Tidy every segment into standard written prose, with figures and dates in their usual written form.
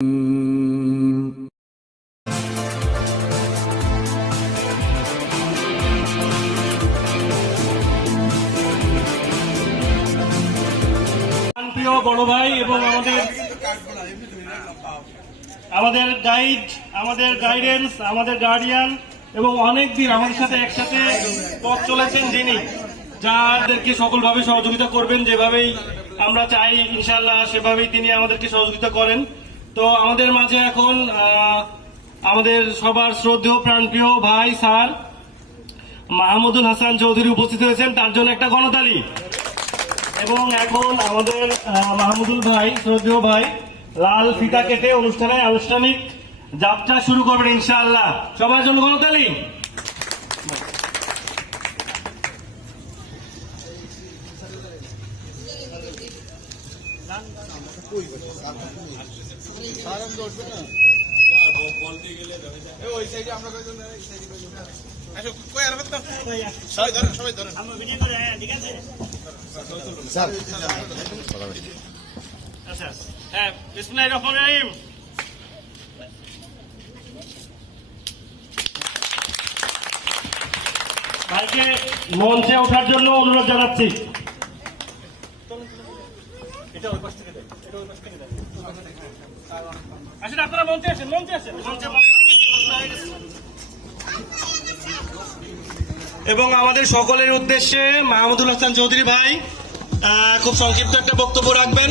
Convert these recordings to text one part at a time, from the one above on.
বড় ভাই এবং আমাদের গাইড, আমাদের গাইডেন্স, আমাদের গার্ডিয়ান এবং অনেক দিন আমাদের সাথে একসাথে পথ চলেছেন যিনি, যাদেরকে সকলভাবে সহযোগিতা করবেন, যেভাবেই আমরা চাই ইনশাআল্লাহ সেভাবেই তিনি আমাদেরকে সহযোগিতা করেন। তো আমাদের মাঝে এখন আমাদের সবার শ্রদ্ধেয় প্রাণপ্রিয় ভাই স্যার মাহমুদুল হাসান চৌধুরী উপস্থিত হয়েছেন, তার জন্য একটা গণতালি। এবং এখন আমাদের মাহমুদুল ভাই, শ্রদ্ধেয় ভাই, লাল ফিতা কেটে অনুষ্ঠানের আনুষ্ঠানিক যাত্রা শুরু করবেন ইনশাআল্লাহ। সবার জন্য গণতালি। ভাইকে মঞ্চে ওঠার জন্য অনুরোধ জানাচ্ছি। আসলে আপনারা মঞ্চে আসেন, মঞ্চে আসেন। এবং আমাদের সকলের উদ্দেশ্যে মাহমুদুল হাসান চৌধুরী ভাই খুব সংক্ষিপ্ত একটা বক্তব্য রাখবেন,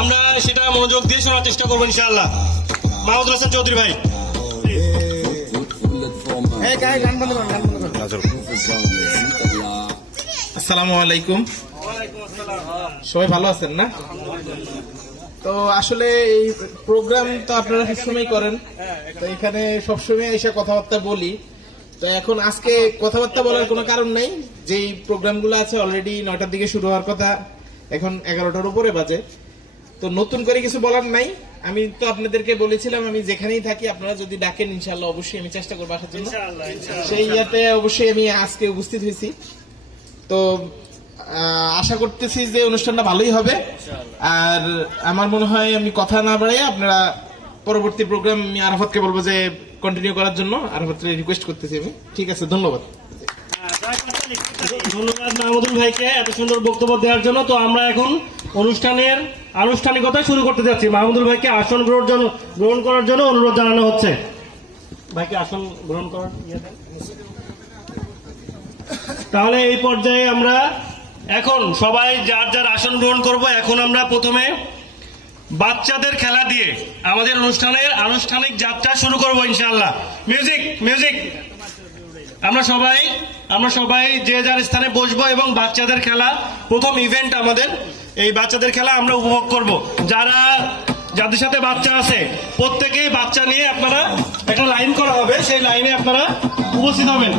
আমরা সেটা মনোযোগ দিয়ে শোনার চেষ্টা করবো ইনশাআল্লাহ। মাহমুদুল হাসান চৌধুরী ভাই। আসসালামু আলাইকুম, সবাই ভালো আছেন না? তো আসলে এই প্রোগ্রাম তো আপনারা সবসময় করেন, তো এখানে সবসময় এসে কথাবার্তা বলি। তো এখন আজকে কথাবার্তা বলার কোনো কারণ নাই, যেই প্রোগ্রামগুলো আছে অলরেডি 9টার দিকে শুরু হওয়ার কথা, এখন 11টার উপরে বাজে। তো নতুন করে কিছু বলার নাই। আমি তো আপনাদেরকে বলেছিলাম আমি যেখানেই থাকি আপনারা যদি ডাকেন ইনশাআল্লাহ অবশ্যই আমি চেষ্টা করবো আসার জন্য। সেই ইয়াতে অবশ্যই আমি আজকে উপস্থিত হয়েছি। তো আশা করতেছি যে অনুষ্ঠানটা ভালোই হবে। আর আমার মনে হয় আমি কথা না বাড়াই আপনারা পরবর্তী প্রোগ্রাম আমি আরাফাতকে বলবো যে কন্টিনিউ করার জন্য। আরাফাতকে রিকোয়েস্ট করতেছি আমি। ঠিক আছে, ধন্যবাদ। ধন্যবাদ মাহমুদুল ভাইকে এত সুন্দর বক্তব্য দেওয়ার জন্য। তো আমরা এখন অনুষ্ঠানের আনুষ্ঠানিকতা শুরু করতে যাচ্ছি। মাহমুদুল ভাইকে আসন গ্রহণ করার জন্য অনুরোধ জানানো হচ্ছে। ভাইকে আসন গ্রহণ করার তাহলে এই পর্যায়ে আমরা এখন সবাই যার যার আসন গ্রহণ করব। এখন আমরা প্রথমে বাচ্চাদের খেলা দিয়ে আমাদের অনুষ্ঠানের আনুষ্ঠানিক যাত্রা শুরু করব ইনশাআল্লাহ। Music music. আমরা সবাই যে যার স্থানে বসবো এবং বাচ্চাদের খেলা, প্রথম ইভেন্ট আমাদের এই বাচ্চাদের খেলা আমরা উপভোগ করব। যাদের সাথে বাচ্চা আছে প্রত্যেকেই বাচ্চা নিয়ে আপনারা একটা লাইন করা হবে, সেই লাইনে আপনারা উপস্থিত হবেন।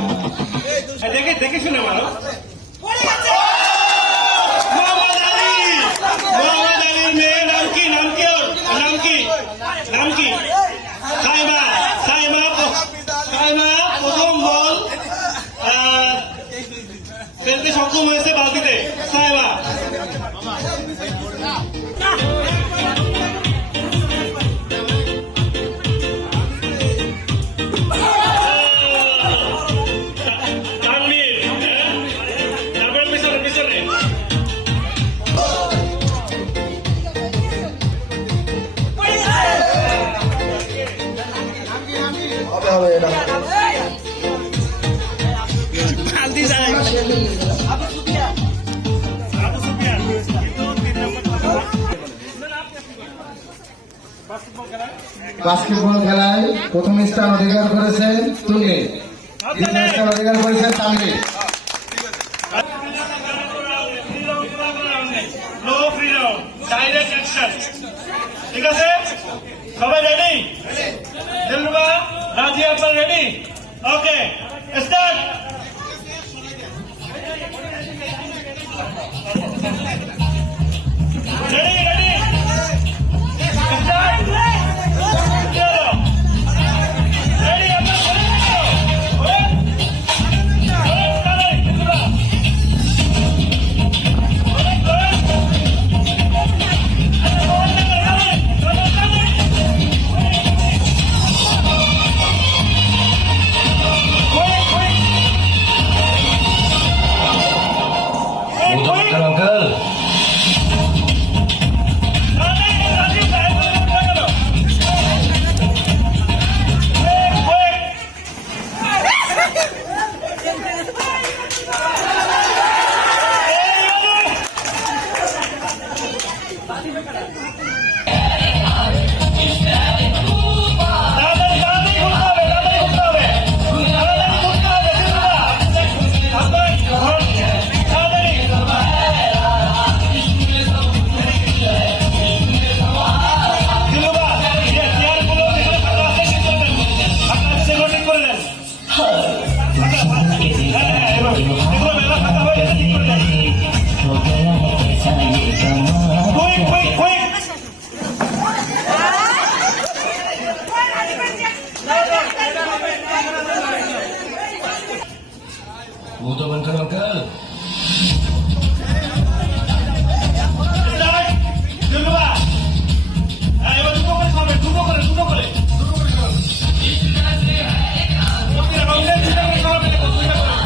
দেখে শুনে মানো। মোহাম্মদ আলীর মেয়ে নাম কি? সাইমা প্রথম বল খেলতে সক্ষম হয়েছে বালতিতে। সাইমা বাস্কেটবল খেলায় প্রথম স্থান অধিকার করেছেন তুলে, দ্বিতীয় স্থান অধিকার করেছেন তানভীর। ঠিক আছে, সবাই রেডি? দিলরুবা, রাজি, আপনার রেডি? ওকে, স্টার্ট। Ready ready start. এগুলো মেলা ফাঁকা হয়ে গেছে, ঠিক করে দেয়। Quick, quick, quick! Mudah bantu uncle. Start! Dulu, Pak. Ayo, duduk করে খাবে, duduk করে খাবে। ওকে, রঙের চিন্তা করে খাবে, চিন্তা করে।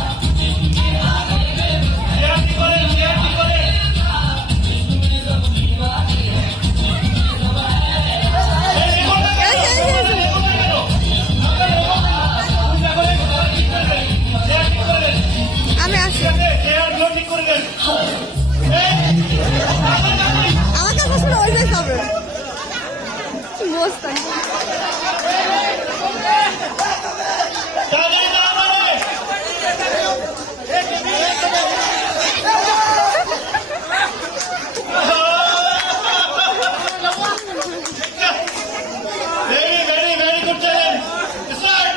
চেয়ারটি করে, চেয়ারটি করে। এই, রেকর্ড করে, রেকর্ড করে দাও। চিন্তা করে, চেয়ারটি করে। আমি আসি চেয়ারগুলো ঠিক করে দেন। আমার কাছে শুনে ওইটাই হবে বসতাম তাড়াতাড়ি তাড়াতাড়ি। Very good challenge. Start.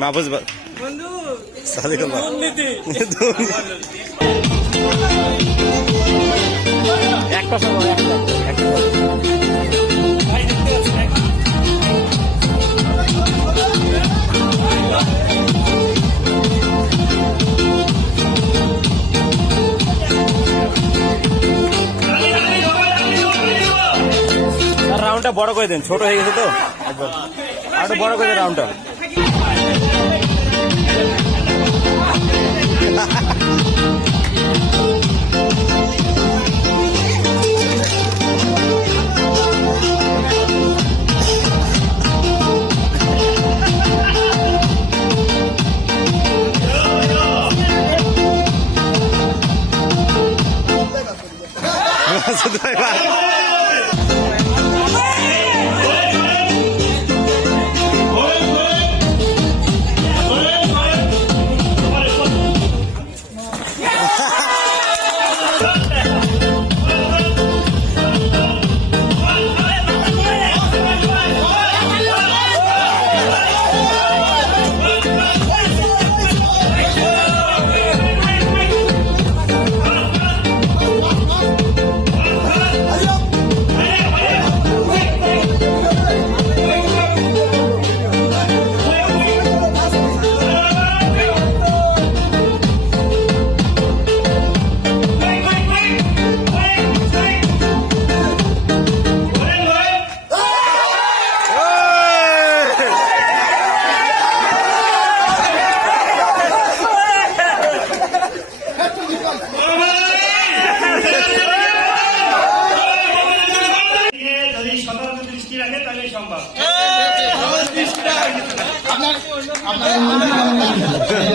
Mahfuz একটা রাউন্ডটা বড় করে দেন, ছোট হয়ে গেছে তো একবার আরো বড় করে দেন রাউন্ডটা।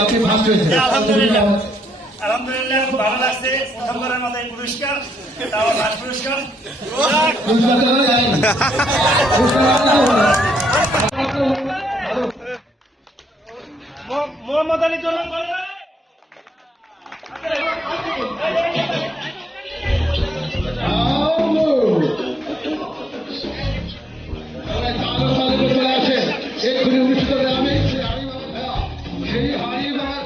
আপনি ফার্স্ট হয়েছে আলহামদুলিল্লাহ আলহামদুলিল্লাহ খুব ভালো লাগছে প্রথমবারের মতো এই পুরস্কার তাও লাস্ট পুরস্কার মোহাম্মদ আলী চলুন চলে আসে এক্ষুনি অনুষ্ঠিত গ্রামে সেই হারিয়ে যাওয়া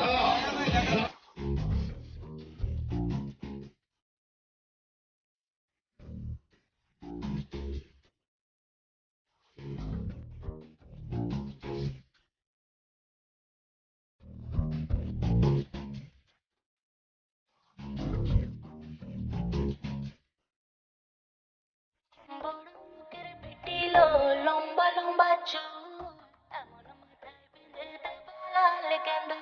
খেলা লম্বা লম্বা চুল এমন মাথায় বেঁধে দেব লাল গেঁদা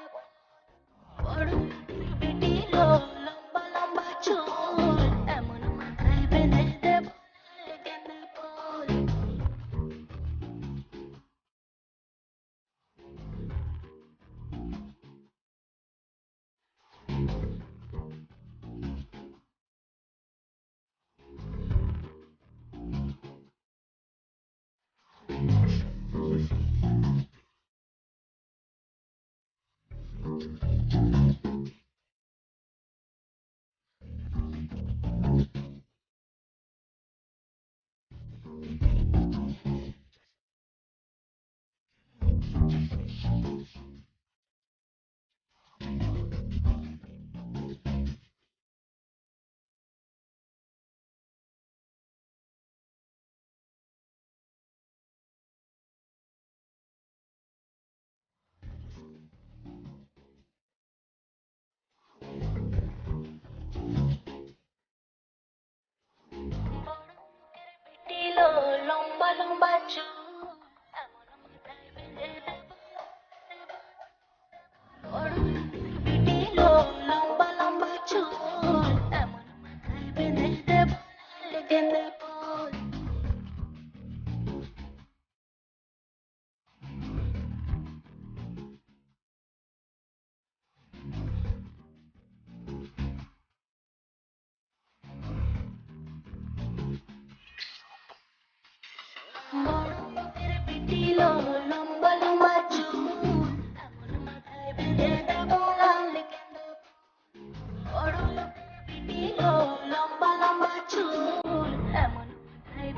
বড় পিটিল লম্বা লম্বা চুল এমন মাথায় বেঁধে দেব লাল গেঁদা ফুল লম্বা লম্বা চুল এমন মাথায় বেঁধে দেব বড় পিটিল লম্বা লম্বা চুল এমন মাথায় বেঁধে দেব লাল গেঁদা ফুল পিটিল লম্বা লম্বা চুল এমন মাথায় বেঁধে দেব লাল গেঁদা বড় পিটিল লম্বা লম্বা চুল এমন মাথায়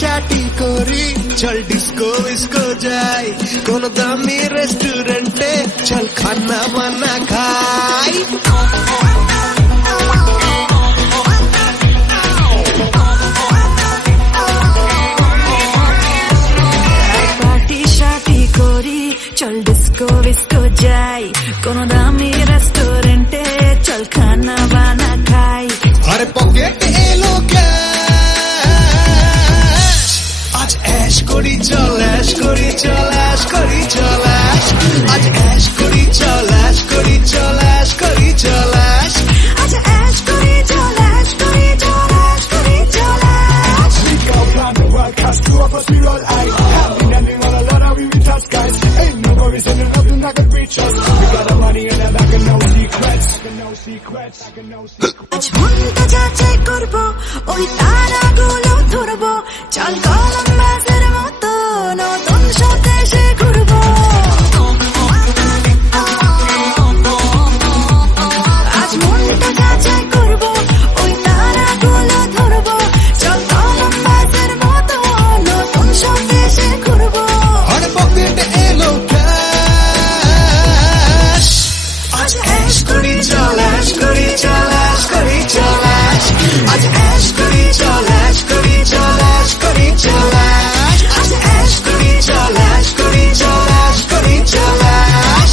চাটি করি চল ডিস্কো ইস্কো যাই কোন দামি রেস্টুরেন্টে চল খানা বানা খাই পার্টি শাটি চল ডিস্কো বিস্কো যাই কোন দামি রেস্টুরেন্টে চল খানা বানা খাই আরে পকেট এলো ক্যাশ আজ অ্যাশ করি চল অ্যাশ করি চল অ্যাশ করি চল অ্যাশ আজ অ্যাশ করি চল অ্যাশ করি চল অ্যাশ করি চল অ্যাশ আজ অ্যাশ করি চল অ্যাশ করি চল অ্যাশ করি চল অ্যাশ আজ মনটা যাচাই করবো ওই তারাগুলো ধরবো চল কলম্বাসের মতো নতুন সব দেশে ঘুরবো আজ মনটা যাচাই করবো ওই তারাগুলো ধরবো চল কলম্বাসের মতো নতুন সব দেশে ঘুরবো আরে পকেট এলো ক্যাশ আজ অ্যাশ করি চল অ্যাশ করি চল অ্যাশ করি চল অ্যাশ আজ অ্যাশ করি চল অ্যাশ করি চল অ্যাশ করি চল অ্যাশ আজ অ্যাশ করি চল অ্যাশ করি চল অ্যাশ করি চল অ্যাশ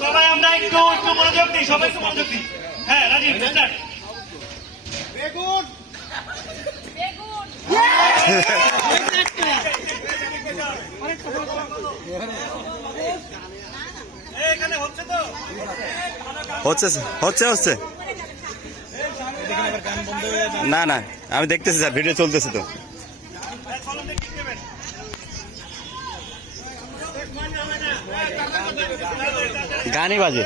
সবাই আমরা একটু মনোযোগ দিই, সবাই একটু মনোযোগ দিই। হ্যাঁ রাজীব স্টার্ট। এখানে হচ্ছে তো হচ্ছে না না আমি দেখতেছি স্যার, ভিডিও চলতেছে তো। গানই বাজে।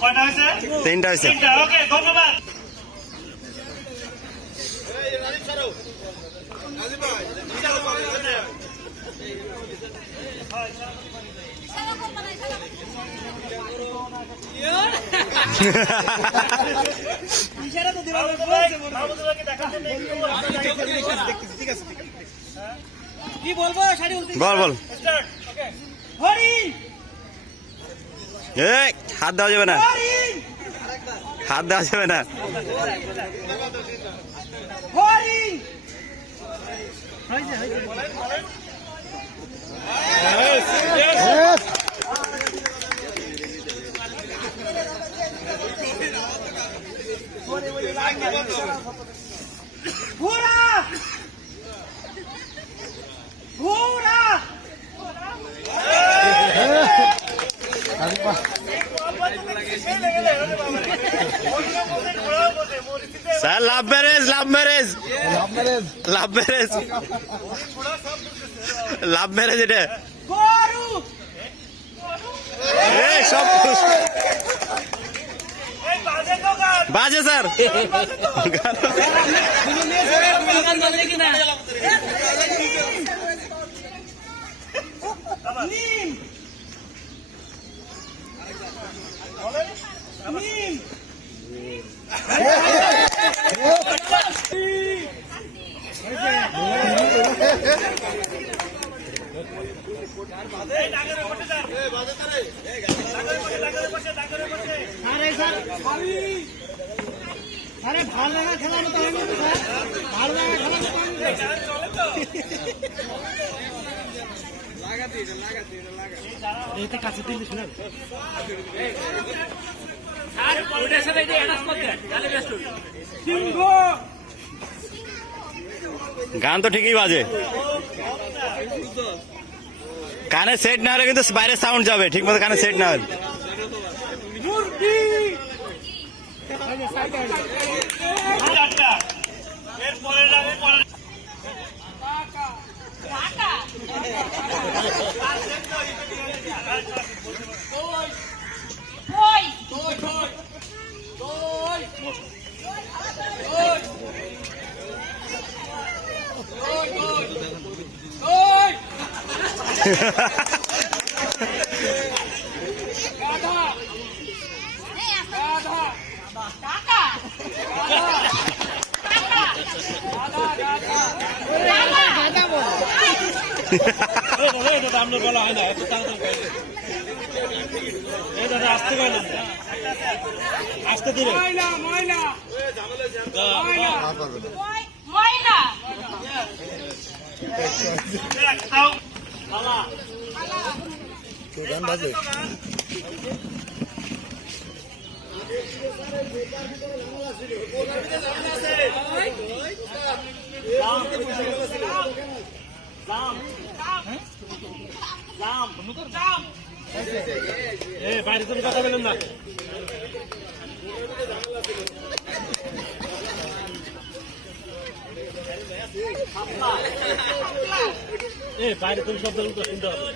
কয়টা হয়েছে? তিনটা হয়েছে। ওকে ধন্যবাদ। কি বলবো? বল এই হাত দেওয়া যাবে না, হাত দেওয়া যাবে না। স্যার লাভ ম্যারেজ এটা সব বাজে স্যার। আরে ভালো লাগা খেলার মতো হয়নি তো স্যার, ভালো লাগা খেলার মতো হয়নি তো। কাছে দিলে শোনা গান তো ঠিকই বাজে, কানে সেট না হলে কিন্তু বাইরে সাউন্ড যাবে, ঠিক মতো কানে সেট না হলে। বলা হয় না, আসতে পারলাম আসতে দূরে বাইরে তুমি কথা বলেন না। বাইরে তুমি শব্দ শুনতে হবে।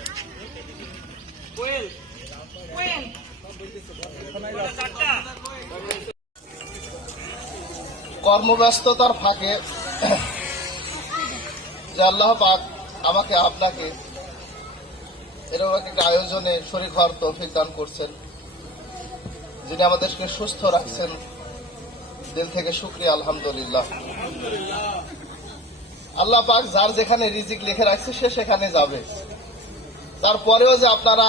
কর্মব্যস্ততার ফাঁকে যে আল্লাহ পাক আমাকে আপনাকে এরকম একটা আয়োজনে শরীক হওয়ার তৌফিক দান করছেন, যিনি আমাদেরকে সুস্থ রাখছেন, দিল থেকে শুকরিয়া আলহামদুলিল্লাহ। আল্লাহ পাক যার যেখানে রিজিক লিখে রাখছে সে সেখানে যাবে। তারপরেও যে আপনারা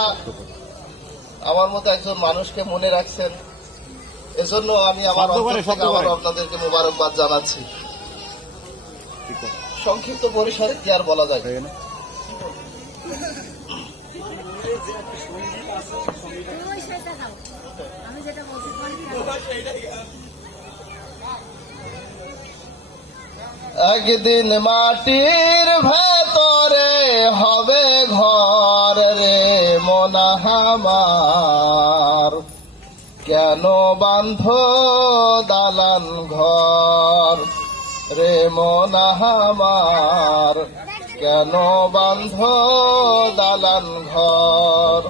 আমার মতো একজন মানুষকে মনে রাখছেন, এজন্য আমি আমার অন্তর থেকে আবারও আপনাদেরকে মোবারকবাদ জানাচ্ছি। সংক্ষিপ্ত পরিসরে কি আর বলা যায়। একদিন মাটির ভেতরে হবে ঘর রে মনা আমার, কেন বান্ধ দালান ঘর রে মনা আমার, কেন বান্ধ দালান ঘর।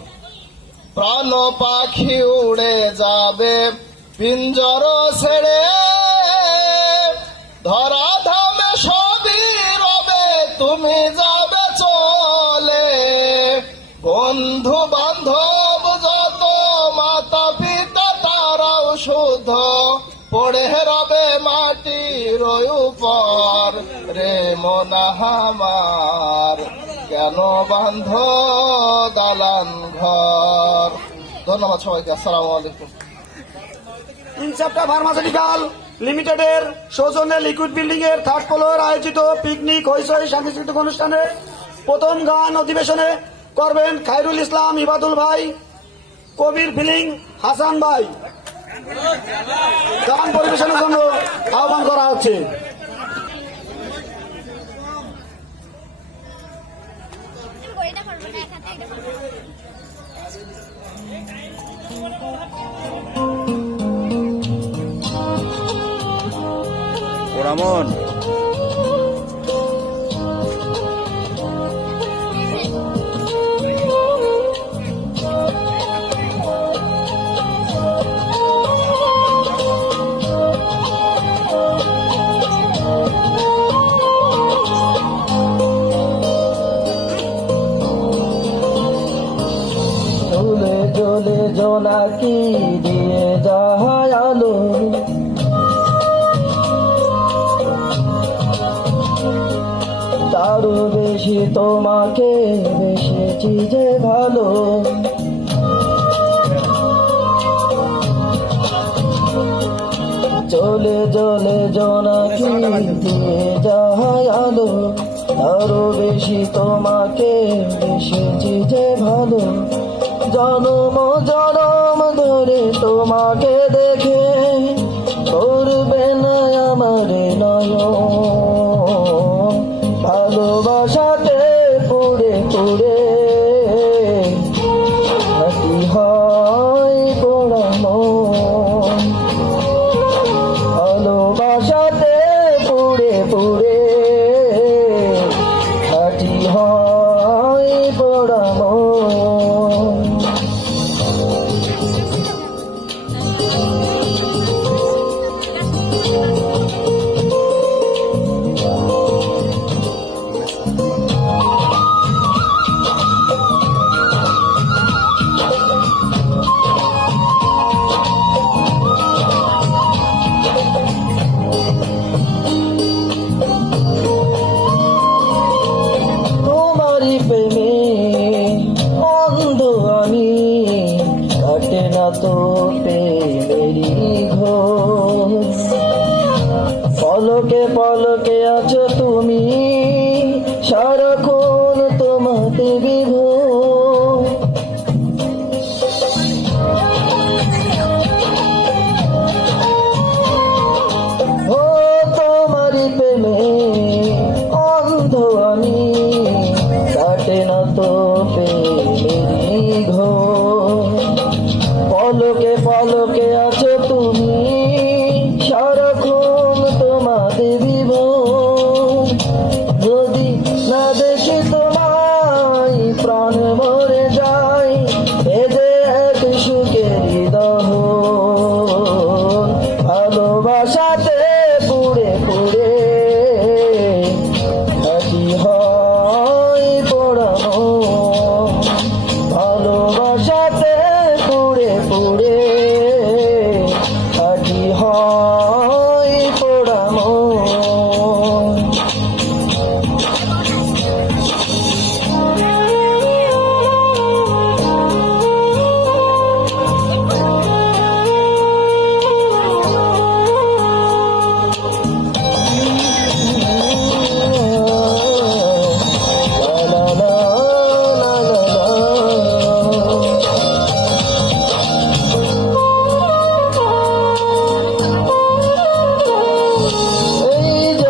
প্রাণ পাখি উড়ে যাবে পিঞ্জর ছেড়ে, ধরা ধামে সবই রবে তুমি যাবে চলে। বন্ধু বান্ধব যত মাতা পিতা তারাও শুদ্ধ পড়ে রবে মাটির উপর রে মনা আমার, কেন বান্ধ দালান ঘর। ধন্যবাদ সবাইকে, আসসালামু আলাইকুম। ইনসেপ্টা ফার্মাসিউটিক্যাল লিমিটেডের সৌজন্যে লিকুইড বিল্ডিং এর 3rd ফ্লোর আয়োজিত পিকনিক হইচই সাংস্কৃতিক অনুষ্ঠানে প্রথম গান অধিবেশনে করবেন খায়রুল ইসলাম ইবাদুল ভাই, কবির ফিলিং হাসান ভাই। গান পরিবেশনের জন্য আহ্বান করা হচ্ছে। ওরামন জ্বলে জ্বলে জোনাকি দিয়ে যায় আলো, তারও বেশি তোমাকে বেশি যে ভালো। জ্বলে জ্বলে জোনাকি দিয়ে যায় আলো, তারও বেশি তোমাকে বেশি যে ভালো। জনম জনম ধরে তোমাকে দেখে করবে না আমার নয়ন, ভালোবাসাতে পুড়ে পুড়ে হাতি হয় পোড়ানো, ভালোবাসাতে পুড়ে পুড়ে হাতি হয় পোড়ানো। তোমারই প্রেমে অন্ধ আমি, কাটে না তো প্রেমেরই ঘোর। পলকে পলকে আছো তুমি, সারাক্ষণ তোমাতে বিভোর। ও তোমারই প্রেমে অন্ধ আমি, কাটে না তো প্রেমেরই ঘোর।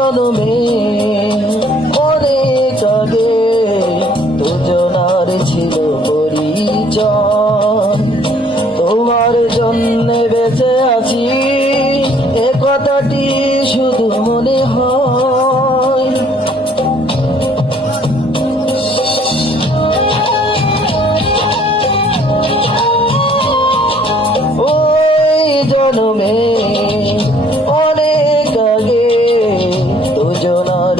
জন্মে অনেক আগে দুজনার ছিল পরিচয়। তোমার জন্য বেঁচে আছি এ কথাটি শুধু মনে হয়। ওই জন্মে অনেক আগে দুজনার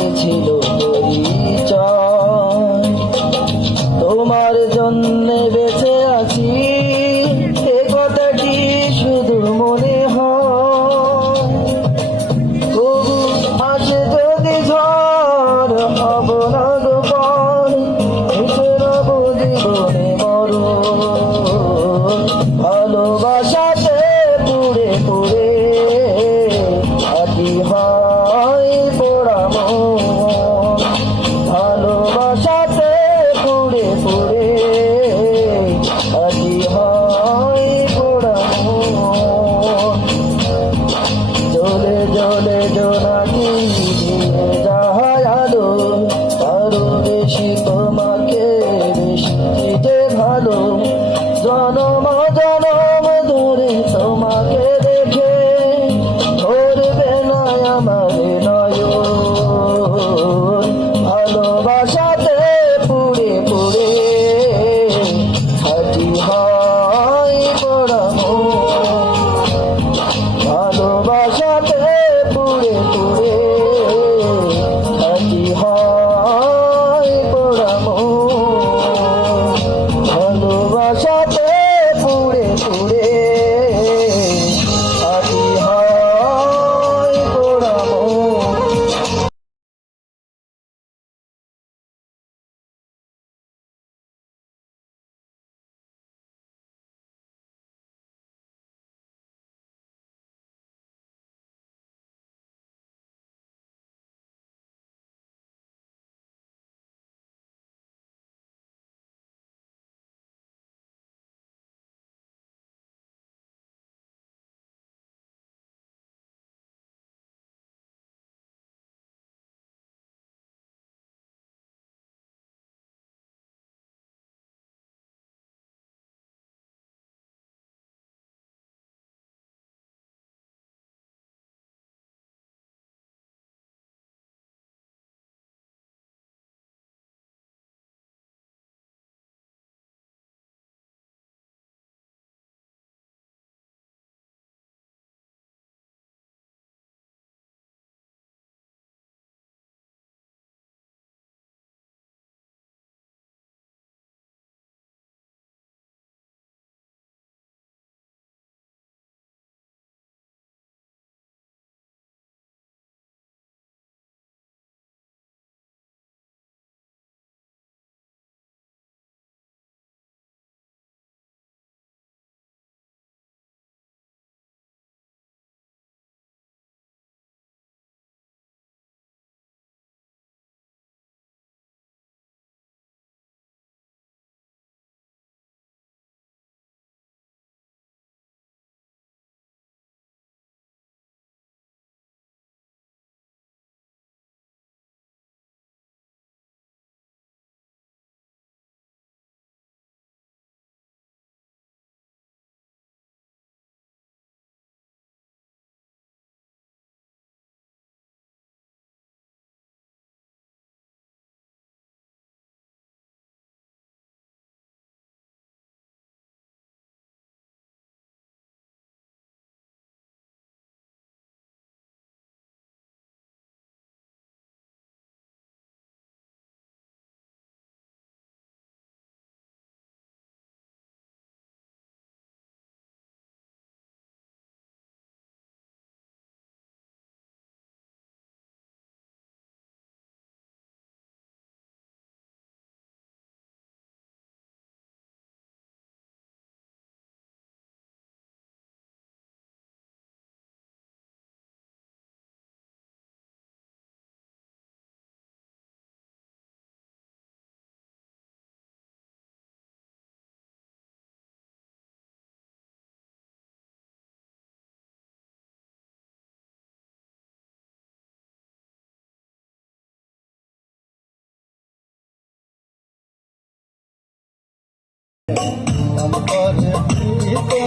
অন্তরে পিড়িতে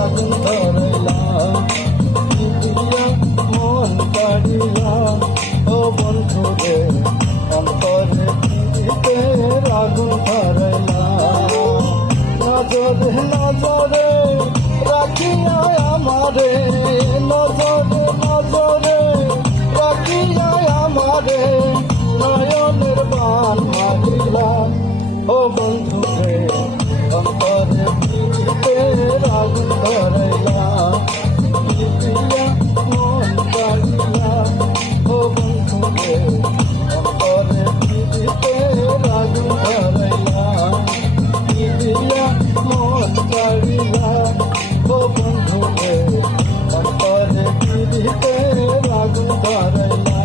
আগুন ধরাইলাম পিড়িয়া মন কাড়িয়া ও বন্ধু রে অন্তরে পিড়িতে আগুন ধরাইলাম নজরে নজরে রাখিয়া আমারে নজরে নজরে রাখিয়া আমারে নয়নের বান মারিলা ও বন্ধু রে অন্তরে পিড়িতে আগুন ধরাইলা পিড়িয়া মন কাড়িয়া ও বন্ধু রে অন্তরে পিড়িতে আগুন ধরাইলা পিড়িয়া মন কাড়িয়া ও বন্ধু রে অন্তরে পিড়িতে আগুন ধরাইলা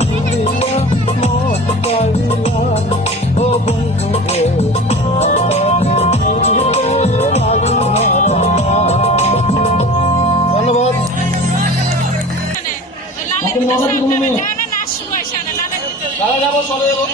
পিড়িয়া মন কাড়িয়া ও বন্ধু রে অন্তরে পিড়িতে আগুন ধরাইলা। ধন্যবাদ। দাদা যাবো চলে যাবো।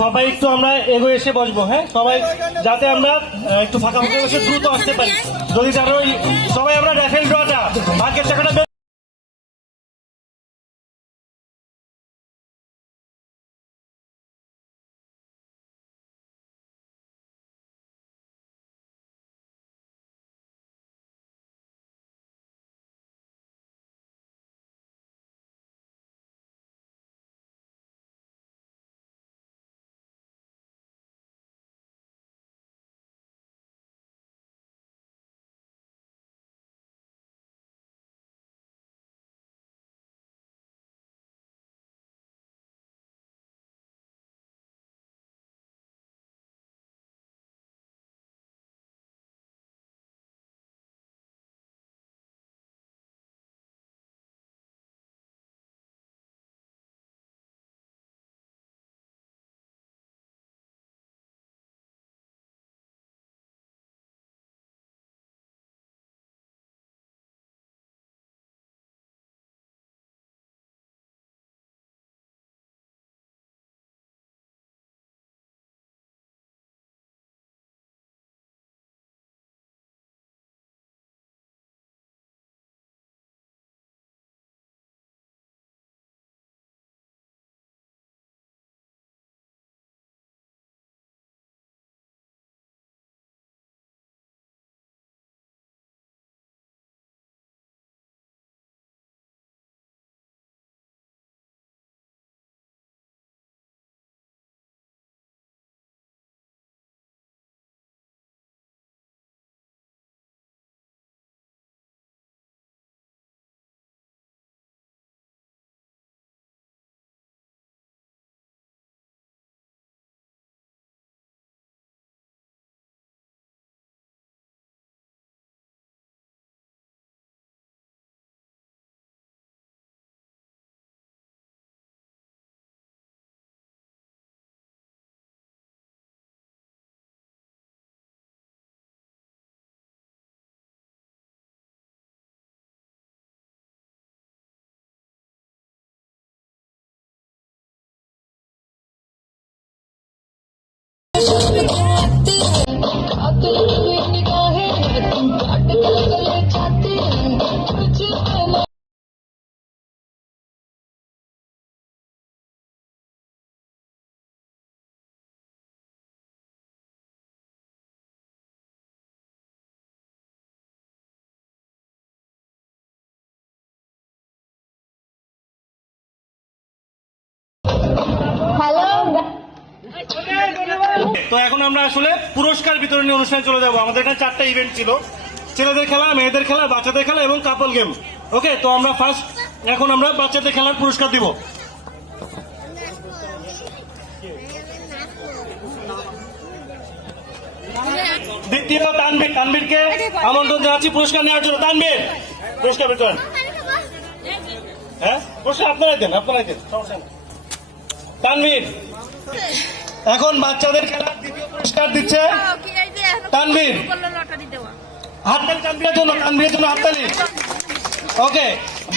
সবাই একটু আমরা এগোয় এসে বসবো, হ্যাঁ সবাই, যাতে আমরা একটু ফাঁকা ফাঁকা বসে দ্রুত আসতে পারি। যদি সবাই আমরা র্যাফেল ড্রটা ভাগ্যের টাকাটা তো এখন আমরা আসলে পুরস্কার বিতরণী অনুষ্ঠানে চলে যাব। আমাদের এখানে 4টা ইভেন্ট ছিল, ছেলেদের খেলা, মেয়েদের খেলা, বাচ্চাদের খেলা এবং কাপল গেম। ওকে, তো আমরা এখন আমরা বাচ্চাদের খেলার পুরস্কার দিব। দ্বিতীয় তানভীরকে আমন্ত্রণ জানাচ্ছি পুরস্কার নেওয়ার জন্য। তানভীর, পুরস্কার বিতরণ। হ্যাঁ, পুরস্কার আপনারাই দেন, সমস্যা নেই। তানভীর এখন বাচ্চাদের খেলার দ্বিতীয় পুরস্কার দিচ্ছে তানভীর। হাততালি তানভীরের জন্য, হাততালি। ওকে,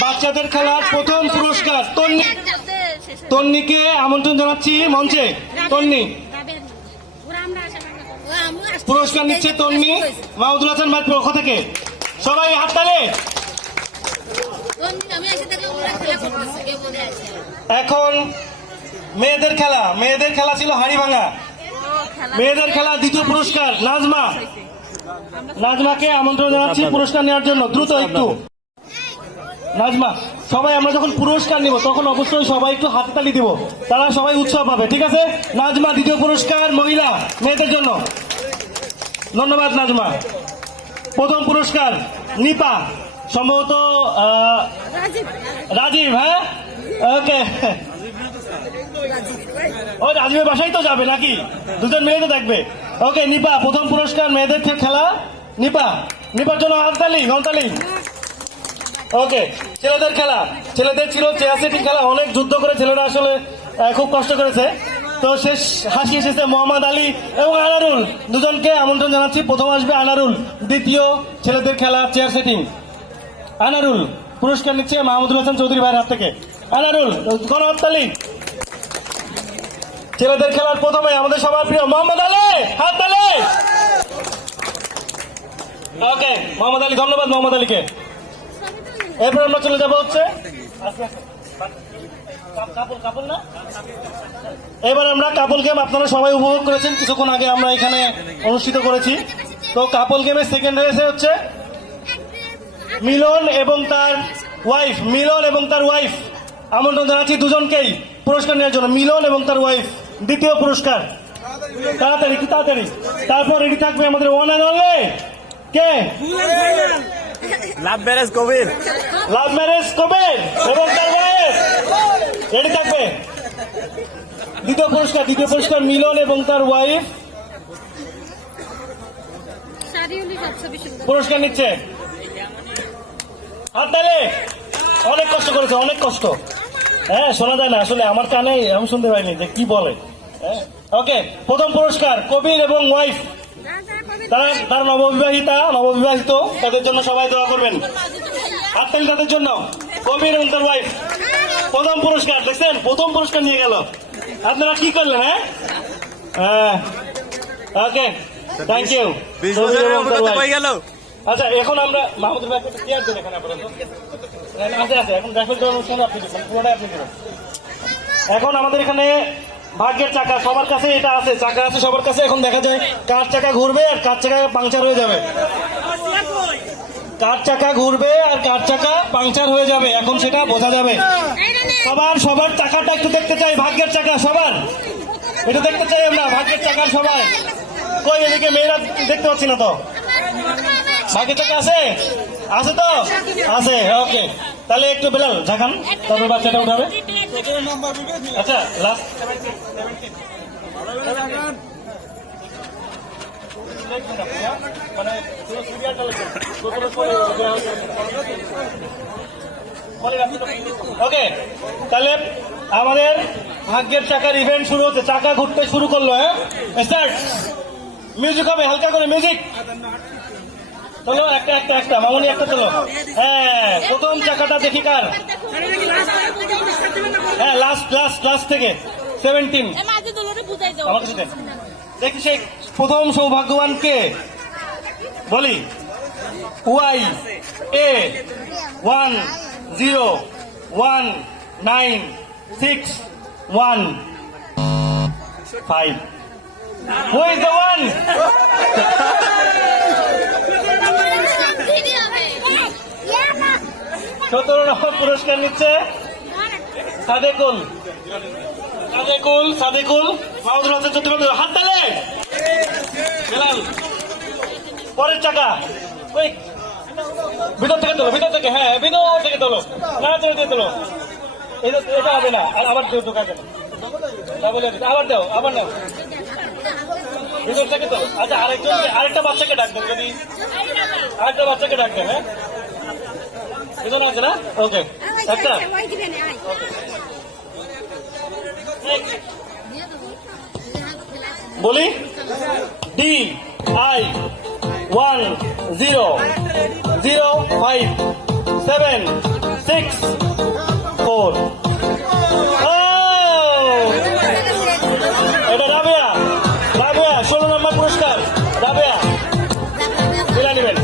বাচ্চাদের খেলার প্রথম পুরস্কার তন্নিকে আমন্ত্রণ জানাচ্ছি মঞ্চে। তন্নি, পুরস্কার নিচ্ছে তন্নি, মাহমুদুল হাসান ভাইয়ের পক্ষ থেকে। সবাই হাততালি। এখন মেয়েদের খেলা ছিল হাড়িভাঙা। মেয়েদের খেলা দ্বিতীয় পুরস্কার নাজমাকে আমন্ত্রণ জানাচ্ছি পুরস্কার নেওয়ার জন্য। দ্রুত একটু নাজমা, সবাই আমরা যখন পুরস্কার নিব তখন অবশ্যই সবাই একটু হাততালি দিব, তারা সবাই উৎসাহ পাবে। ঠিক আছে, নাজমা দ্বিতীয় পুরস্কার মহিলা মেয়েদের জন্য। ধন্যবাদ নাজমা। প্রথম পুরস্কার নিপা, সম্ভবত রাজীব। হ্যাঁ, ওকে, ও রাজীবের বাসায় তো যাবে নাকি, দুজন মিলে তো দেখবে। ওকে, নিপা প্রথম পুরস্কার মেয়েদের খেলা। নিপার জন্য হাততালি, ঘন্টালি। ওকে, ছেলেদের খেলা, ছেলেদের ছিল চেয়ার সিটিং খেলা। অনেক যুদ্ধ করে ছেলেরা আসলে খুব কষ্ট করেছে। তো শেষ হাসি এসেছে মোহাম্মদ আলী এবং আনারুল, দুজনকে আমন্ত্রণ জানাচ্ছি। প্রথম আসবে আনারুল, দ্বিতীয় ছেলেদের খেলা চেয়ার সেটিং। আনারুল পুরস্কার নিচ্ছে মাহমুদুল হাসান চৌধুরী ভাইয়ের হাত থেকে। আনারুল, গণহাততালি। ছেলেদের খেলার প্রথমে আমাদের সবার প্রিয় মোহাম্মদ আলী, হাততালি। ওকে, মোহাম্মদ আলী, ধন্যবাদ মোহাম্মদ আলীকে। এরপর আমরা চলে যাবো হচ্ছে এবার আমরা কাপল গেম। আপনারা সবাই উপভোগ করেছেন, কিছুক্ষণ আগে আমরা এখানে অনুষ্ঠিত করেছি। তো কাপল গেমের সেকেন্ড রেসে হচ্ছে মিলন এবং তার ওয়াইফ। আমন্ত্রণ জানাচ্ছি দুজনকেই পুরস্কার নেওয়ার জন্য। মিলন এবং তার ওয়াইফ দ্বিতীয় পুরস্কার। তাড়াতাড়ি। তারপর রেডি থাকবে আমাদের ওয়ান অ্যান্ড অনলি কে, লাভ ম্যারেজ কবির এবং তার ওয়াইফ রেডি থাকবে। দ্বিতীয় পুরস্কার মিলন এবং তার ওয়াইফ পুরস্কার নিচ্ছে। হাততালি। অনেক কষ্ট করেছে, অনেক কষ্ট। হ্যাঁ, শোনা যায় না আসলে, আমার কানে আমি শুনতে পাইনি যে কি বলে। ওকে, প্রথম পুরস্কার কবির এবং ওয়াইফ, তারা নববিবাহিত, তাদের জন্য সবাই দোয়া করবেন। হাততালি তাদের জন্য। কবির এবং তার ওয়াইফ প্রথম পুরস্কার। দেখছেন, প্রথম পুরস্কার নিয়ে গেল। আপনারা কি করলেন? হ্যাঁ, ওকে, থ্যাংক ইউ। আচ্ছা, এখন আমরা মাহমুদুল ভাইকে ক্লিয়ার দেন এখানে আপাতত। আছে এখন রাইফেল অনুষ্ঠান আপনি পুরোটাই আপনি দেবেন। এখন আমাদের এখানে ভাগ্যের চাকা সবার কাছে, এটা আছে, চাকা আছে সবার কাছে। এখন দেখা যায় কার চাকা ঘুরবে আর কার চাকা পাংচার হয়ে যাবে। কার চাকা ঘুরবে আর কার চাকা পাংচার হয়ে যাবে, এখন সেটা বোঝা যাবে। সবার চাকাটা একটু দেখতে চাই, ভাগ্যের চাকা সবার এটা দেখতে চাই আমরা, ভাগ্যের চাকা সবাই। কই এদিকে মেয়েরা দেখতে পাচ্ছি না তো। ভাগ্যের চাকা আছে তো, আছে। ওকে, তাহলে একটু বেলাল ঝাঁকান, তারপর বাচ্চাটা উঠাবে। আচ্ছা, লাস্ট ওকে, তাহলে আমাদের ভাগ্যের চাকার ইভেন্ট শুরু হচ্ছে। চাকা ঘুরতে শুরু করলো। হ্যাঁ, স্টার্ট। মিউজিক হবে, হালকা করে মিউজিক। চলো, একটা মামুনি একটা চলো। হ্যাঁ, প্রথম চাকাটা দেখি কার। হ্যাঁ, লাস্ট থেকে 17 আমার কাছে দেন। দেখি সে প্রথম সৌভাগ্যবান কে বলি। YA1019615 Who is the one? 17 নম্বর পুরস্কার নিচ্ছে সাদেকুল। মাহমুদুল হাসান চট্টগ্রাম, হাত তালে। বেলাল, পরের চাকা, ওই ভিতর থেকে তোলো, ভিতর থেকে, হ্যাঁ ভিতর থেকে তোলো, না ছেড়ে দিয়ে তোলো। এটা হবে না, আর আবার কেউ ঢোকাবে না, আবার দাও, আবার নাও, ভিতর থেকে তোলো। আচ্ছা আরেকটা বাচ্চাকে ডাকবেন, যদি আরেকটা বাচ্চাকে ডাকবেন, হ্যাঁ ভিতরে আছে না, ওকে একটা বলি DI100576 এটা রাবেয়া, 16 নম্বর পুরস্কার রাবেয়া, তুলে নেবেন।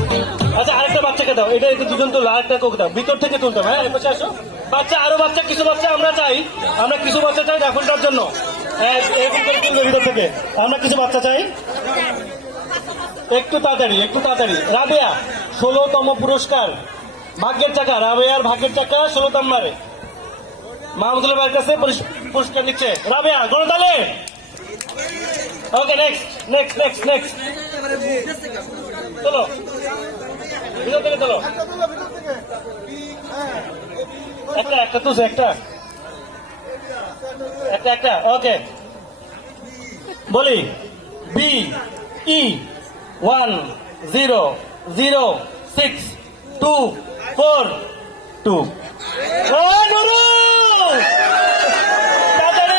আচ্ছা আরেকটা বাচ্চাকে দাও, এটা দুজন তুলো, আরেকটা কোক দাও, ভিতর থেকে তুলতে হবে, হ্যাঁ এপাশে আসো। বাচ্চা, আরো বাচ্চা, কিছু বাচ্চা আমরা চাই, কিছু বাচ্চা চাই রাফেলটার জন্য, এরকম করে তুলবে ভিতর থেকে, আমরা কিছু বাচ্চা চাই, একটু তাড়াতাড়ি, একটু তাড়াতাড়ি। রাবেয়া 16তম পুরস্কার, ভাগ্যের চাকা, রাবেয়ার ভাগ্যের চাকা 16 নম্বরে মাহমুদুল ভাইয়ের কাছে পুরস্কার নিচ্ছে রাবেয়া, গণতালে। Okay next next next next চলো, ভিতর থেকে চলো, একটা তুলছে, একটা ওকে বলি BE100624 ও নুরু, তাড়াতাড়ি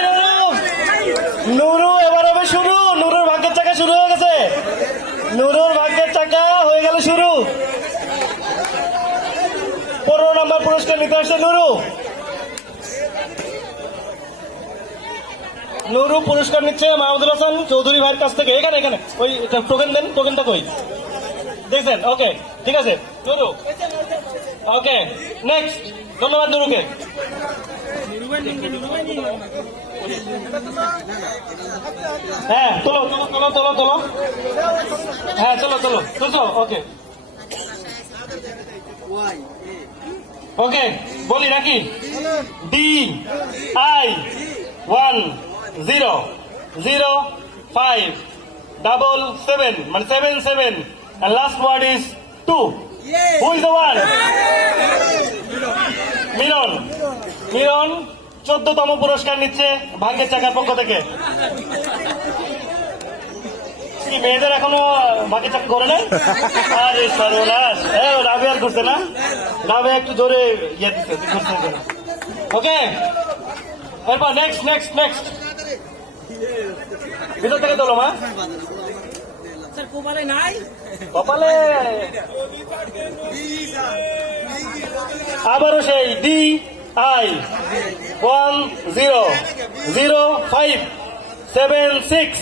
নুরু, এবার হবে শুরু, নুরুর ভাগ্যের চাকা শুরু হয়ে গেছে, নুরুর ভাগ্যের চাকা হয়ে গেল শুরু। 15 নম্বর পুরস্কার নিতে আসছে নুরু। নুরু পুরস্কার নিচ্ছে মাহমুদুল হাসান চৌধুরী ভাইয়ের কাছ থেকে, এখানে এখানে ওই টোকেন দেন, টোকেনটা কই দেখছেন, ওকে ঠিক আছে নুরু, ওকে নেক্সট, ধন্যবাদ নুরুকে। হ্যাঁ তোলো তোলো তোলো তোলো তোলো, হ্যাঁ চলো চলো চলো, ওকে ওকে বলি নাকি DI100577 মানে 77 and last word is 2. Who is the one? মিলন, মিলন 14তম পুরস্কার নিচ্ছে ভাগ্যের চাকার পক্ষ থেকে। কি মেয়েদের এখনো ভাগ্যের চাকা করে নাই? আরে সর্বনাশ, রাবেয়ার করছে না, রাবেয়া একটু জোরে ইয়ে দিচ্ছে, ওকে এরপর নেক্সট নেক্সট নেক্সট, ভিতর থেকে তোলো মা, কপালে আবারও সেই DI100576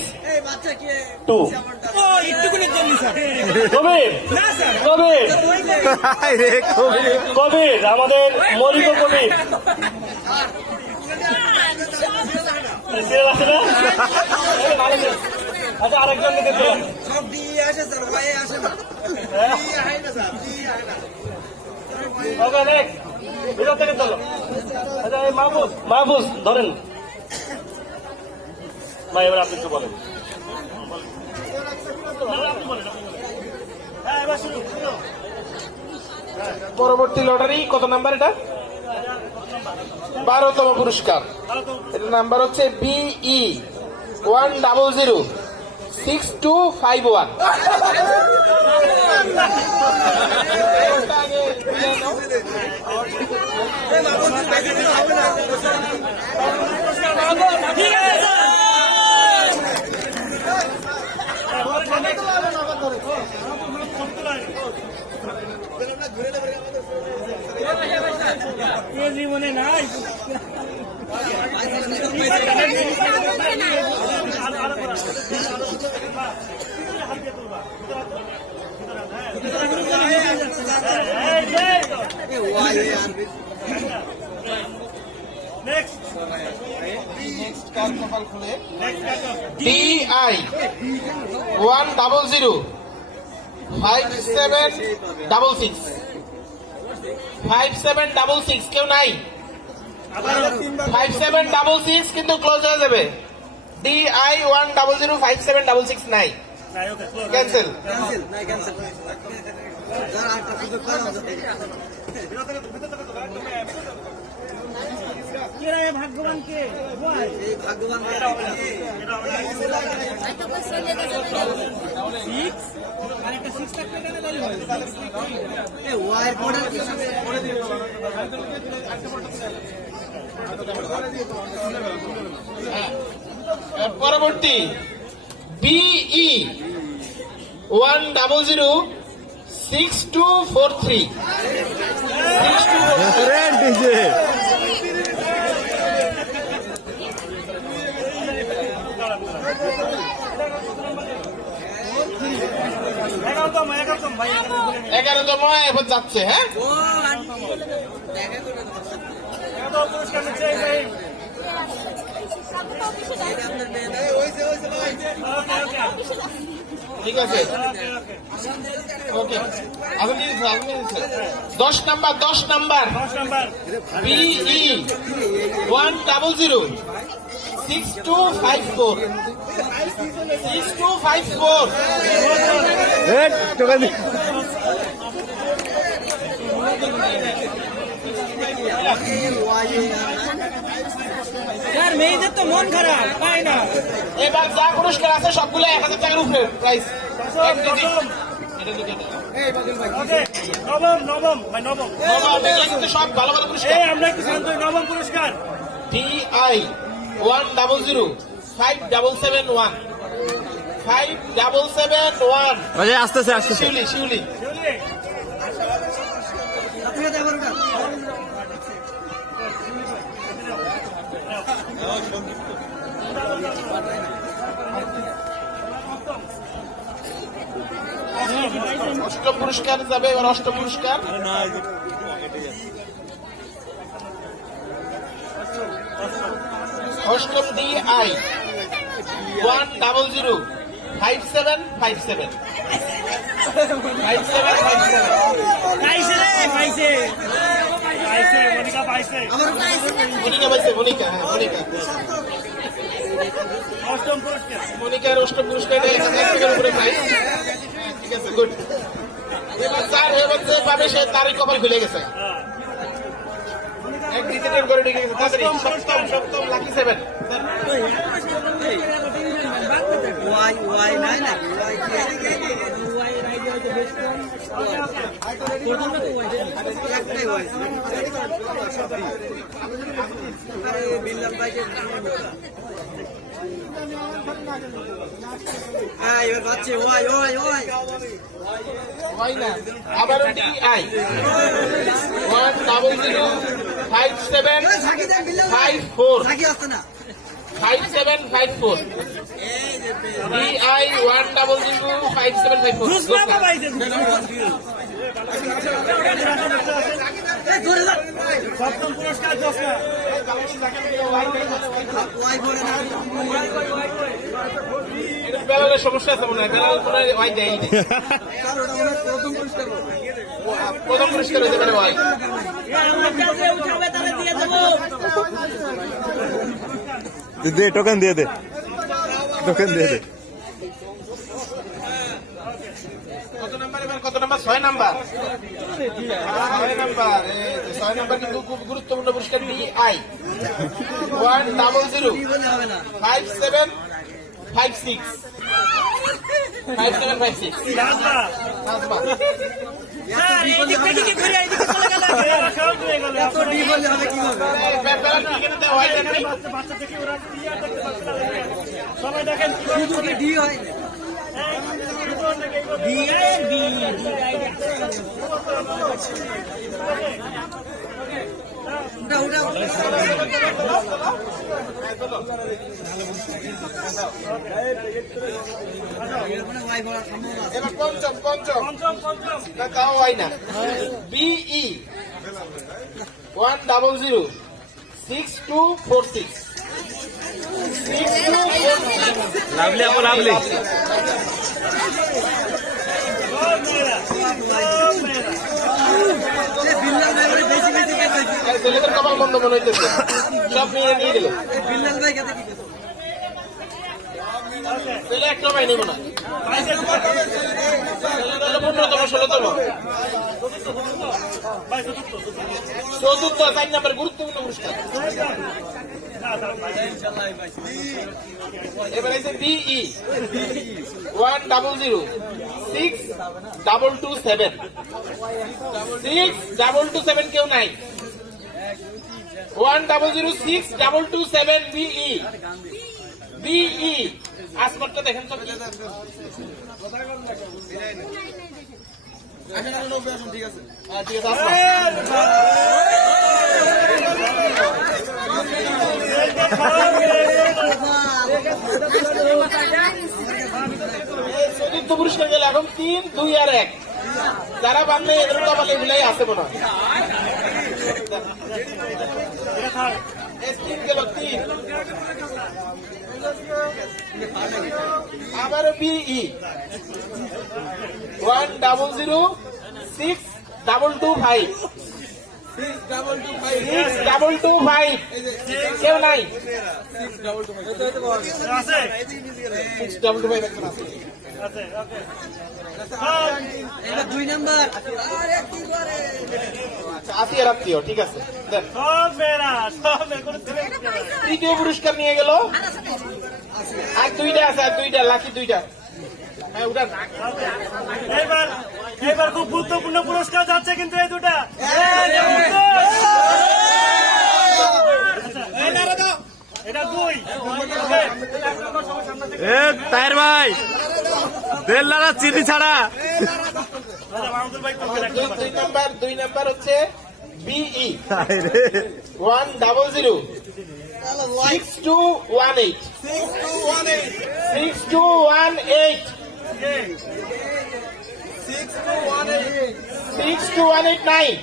কবির, কবির কবির, আমাদের মরিক কবির আছে না? আচ্ছা আরেকজন দিকে চলুন, ওকে নেক্সট, ভিতর থেকে চলো। আচ্ছা এই মাহফুজ, মাহফুজ ধরেন ভাই, এবার আপনি একটু বলেন। পরবর্তী লটারি কত নাম্বার? এটা 12তম পুরস্কার, এটার নাম্বার হচ্ছে BE100625 জীবনে নাই DI105766 কেউ নাই? 5766 কিন্তু ক্লোজ হয়ে যাবে। DI10057669 cancel. পরবর্তী BE 1006243 11তম এবার যাচ্ছে। হ্যাঁ, ঠিক আছে, ওকে। 10 নাম্বার BE 1006254 6254 মেয়েদের তো মন খারাপ পায় না। এবার যা পুরস্কার আছে সবগুলো 1000 টাকার উপরে প্রাইস। সব ভালো ভালো পুরস্কার। আমরা একটু শান্ত হই। নবম পুরস্কার DI 1005771 5771 আসতেছে শিউলি। অষ্টম পুরস্কার যাবে এবার। অষ্টম পুরস্কার অষ্টম DI 1005757 মনিকা পাইছে। মনিকা। হ্যাঁ, অষ্টম পুরস্কার মনিকার অষ্টম পুরস্কার 1000 টাকার উপরে প্রাইস। ঠিক আছে, গুড। এবার যার হয়ে যে পাবে সে তারই কপাল খুলে গেছে। এক দিতে টেন করে ঢুকে গেছে। তাড়াতাড়ি। সপ্তম লাকি 7। আবারও DI 1005754 5754 DI 1005754 সপ্তম পুরস্কার জোসনা। সমস্যা আছে মনে হয়। ওয়াই দেয় প্রথম পুরস্কার হতে পারে ওয়াই। দে টোকেন দিয়ে দে। কত নাম্বার এবার? কত নাম্বার? 6 নাম্বার। 6 নাম্বার কিন্তু খুব গুরুত্বপূর্ণ পুরস্কার। DI 1005756 5756 সবাই দেখেন এবার পঞ্চম তাও হয় না। BE 1006246 লাভলি আপু, লাভলি। ছেলেদের কপাল বন্ধ মনে হইতেছে। সব নিয়ে দিল। ছেলে একটা ভাই নেব না, ছেলে 15তম 16তম চতুর্থ 4 নম্বর গুরুত্বপূর্ণ পুরস্কার। এবার আছে বিই 1006227 6227 কেউ নাই 1006227 বিই বিই আসমানটা দেখেন তো কি ঠিক আছে চতুর্থ পুরস্কার গেলে এখন 3, 2 আর 1 যারা বান্ধে এদের কপালে এগুলাই আছে মনে হয়। 3 গেল 3 আবার বিই 1006225 62225 কেউ নাই 62225 একজন আছে। আচ্ছা আসি আর আত্মীয় ঠিক আছে দেন। তৃতীয় পুরস্কার নিয়ে গেল আর 2টা আছে, আর 2টা লাকি 2টা। হ্যাঁ উঠান। এবার খুব গুরুত্বপূর্ণ পুরস্কার যাচ্ছে কিন্তু এই দুটা এটা 2 তাহের ভাই দেড় লাড়া চিনি ছাড়া 2 নাম্বার হচ্ছে বিই 1006218 6218 62189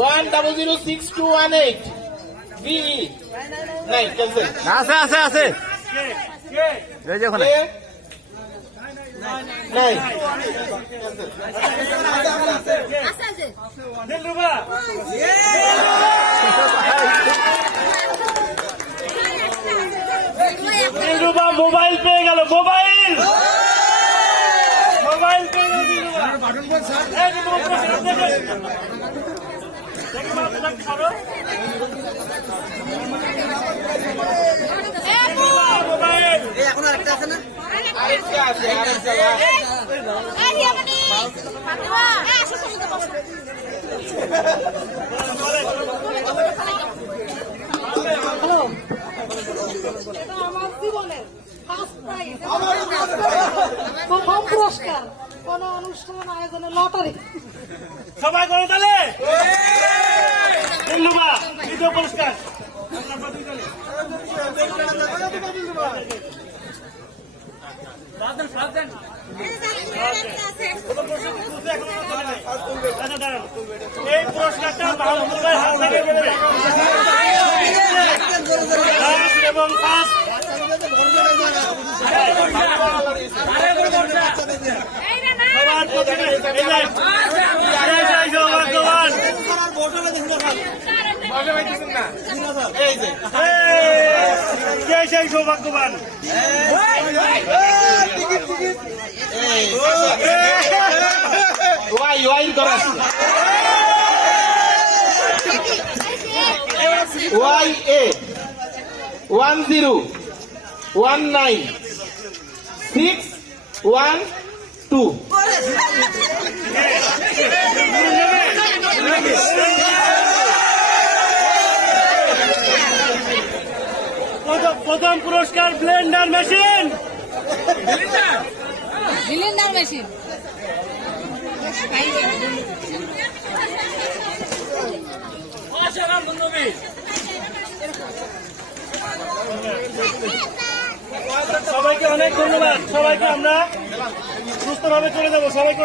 1006218 বিই নাই ক্যান্সেল। আছে আছে আছে এই যে ওখানে নাই দিলরুবা দিলরুবা মোবাইল পেয়ে গেল, মোবাইল পেয়ে গেল দিলরুবা। এই দিলরুবা ছাড়ো মোবাইল আরেকটা আছে আরেকটা প্রথম পুরস্কার কোন অনুষ্ঠান আয়োজনে লটারি। সবাই করে তাহলে ধন্যবাদ। দ্বিতীয় পুরস্কার এই পুরস্কারটা মাহমুদুল ভাই হাত থেকে দেবে এবং সবার প্রথমে সৌভাগ্যবান কে সেই সৌভাগ্যবান ওয়াই করা YA 1019612 প্রথম পুরস্কার ব্লেন্ডার মেশিন। ব্লেন্ডার মেশিন সবাইকে অনেক ধন্যবাদ। সবাইকে আমরা সুস্থভাবে চলে যাবো। সবাইকে